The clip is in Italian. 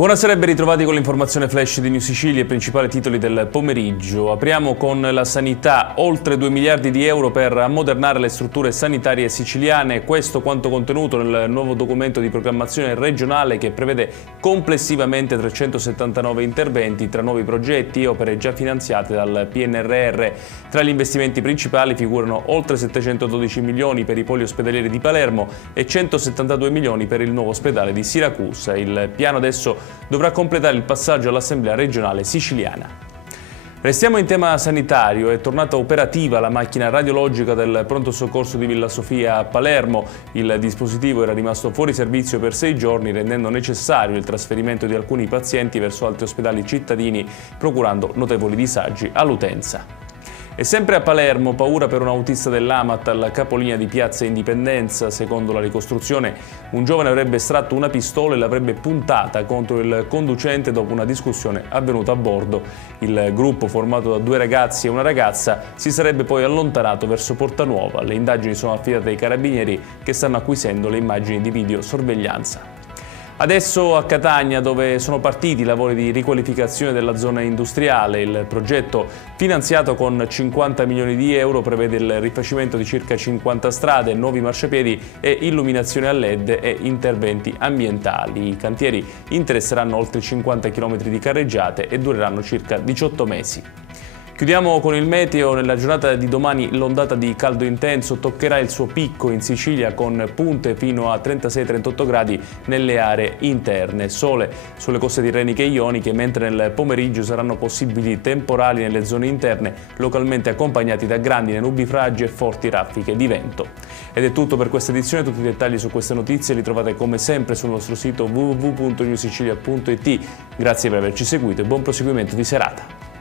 Buonasera e ben ritrovati con l'informazione flash di New Sicilia e i principali titoli del pomeriggio. Apriamo con la sanità, oltre 2 miliardi di euro per ammodernare le strutture sanitarie siciliane. Questo quanto contenuto nel nuovo documento di programmazione regionale che prevede complessivamente 379 interventi tra nuovi progetti e opere già finanziate dal PNRR. Tra gli investimenti principali figurano oltre 712 milioni per i poliospedalieri di Palermo e 172 milioni per il nuovo ospedale di Siracusa. Il piano adesso dovrà completare il passaggio all'Assemblea regionale siciliana. Restiamo in tema sanitario. È tornata operativa la macchina radiologica del pronto soccorso di Villa Sofia a Palermo. Il dispositivo era rimasto fuori servizio per 6 giorni, rendendo necessario il trasferimento di alcuni pazienti verso altri ospedali cittadini, procurando notevoli disagi all'utenza. E sempre a Palermo, paura per un autista dell'AMAT al capolinea di Piazza Indipendenza. Secondo la ricostruzione, un giovane avrebbe estratto una pistola e l'avrebbe puntata contro il conducente dopo una discussione avvenuta a bordo. Il gruppo, formato da 2 ragazzi e una ragazza, si sarebbe poi allontanato verso Portanuova. Le indagini sono affidate ai carabinieri che stanno acquisendo le immagini di videosorveglianza. Adesso a Catania, dove sono partiti i lavori di riqualificazione della zona industriale. Il progetto, finanziato con 50 milioni di euro, prevede il rifacimento di circa 50 strade, nuovi marciapiedi e illuminazione a LED e interventi ambientali. I cantieri interesseranno oltre 50 km di carreggiate e dureranno circa 18 mesi. Chiudiamo con il meteo. Nella giornata di domani l'ondata di caldo intenso toccherà il suo picco in Sicilia, con punte fino a 36-38 gradi nelle aree interne. Sole sulle coste tirreniche e ioniche, mentre nel pomeriggio saranno possibili temporali nelle zone interne, localmente accompagnati da grandine, nubifragi e forti raffiche di vento. Ed è tutto per questa edizione. Tutti i dettagli su queste notizie li trovate come sempre sul nostro sito www.newsicilia.it. Grazie per averci seguito e buon proseguimento di serata.